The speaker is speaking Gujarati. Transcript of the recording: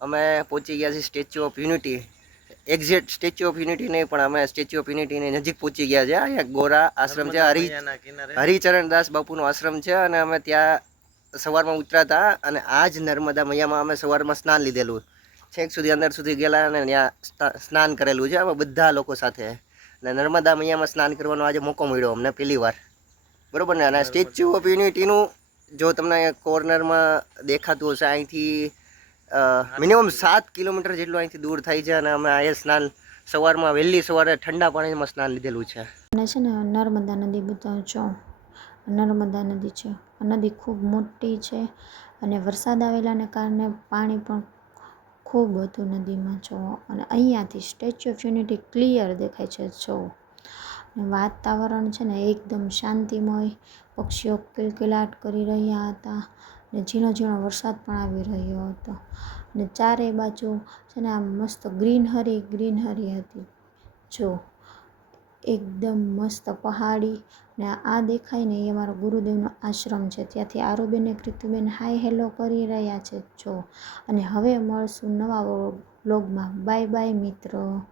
અમે પહોંચી ગયા છીએ Statue of Unity exact Statue of Unity નહીં પણ અમે સ્ટેચ્યુ ઓફ યુનિટીની નજીક પહોંચી ગયા છે અહીંયા ગોરા આશ્રમ છે હરિ હરિચરણ દાસ બાપુનો આશ્રમ છે અને અમે ત્યાં સવારમાં ઉતરાતા અને આ જ નર્મદા મૈયામાં અમે સવારમાં સ્નાન લીધેલું. છેક સુધી અંદર સુધી ગયેલા અને ત્યાં સ્ના- સ્નાન કરેલું છે. અમે બધા લોકો સાથે. અને નર્મદા મૈયામાં સ્નાન કરવાનો આજે મોકો મળ્યો અમને પહેલી વાર. બરાબર ને? અને સ્ટેચ્યુ ઓફ યુનિટીનું જો તમને કોર્નરમાં દેખાતું હશે અહીંથી મિનિમમ સાત કિલોમીટર જેટલું અહીંથી દૂર થાય છે અને અમે અહીંયા સ્નાન સવારમાં વહેલી સવારે ઠંડા પાણીમાં સ્નાન લીધેલું છે. અને છે ને નર્મદા નદી બતાવું છો નર્મદા નદી છે. નદી ખૂબ મોટી છે અને વરસાદ આવેલાને કારણે પાણી પણ ખૂબ હતું નદીમાં જો. અને અહીંયાથી સ્ટેચ્યુ ઓફ યુનિટી ક્લિયર દેખાય છે જો. વાતાવરણ છે ને એકદમ શાંતિમય. પક્ષીઓ કિલકિલાટ કરી રહ્યા હતા ને ઝીણો ઝીણો વરસાદ પણ આવી રહ્યો હતો. ને ચારે બાજુ છે ને આમ મસ્ત ગ્રીનહરી ગ્રીનહરી હતી. જો, એકદમ મસ્ત પહાડી ને આ દેખાય ને એ અમારો ગુરુદેવનો આશ્રમ છે. ત્યાંથી આરુબેન ને હાય હેલો કરી રહ્યા છે. જો, અને હવે મળશું નવા વ્લોગમાં. બાય બાય, મિત્રો.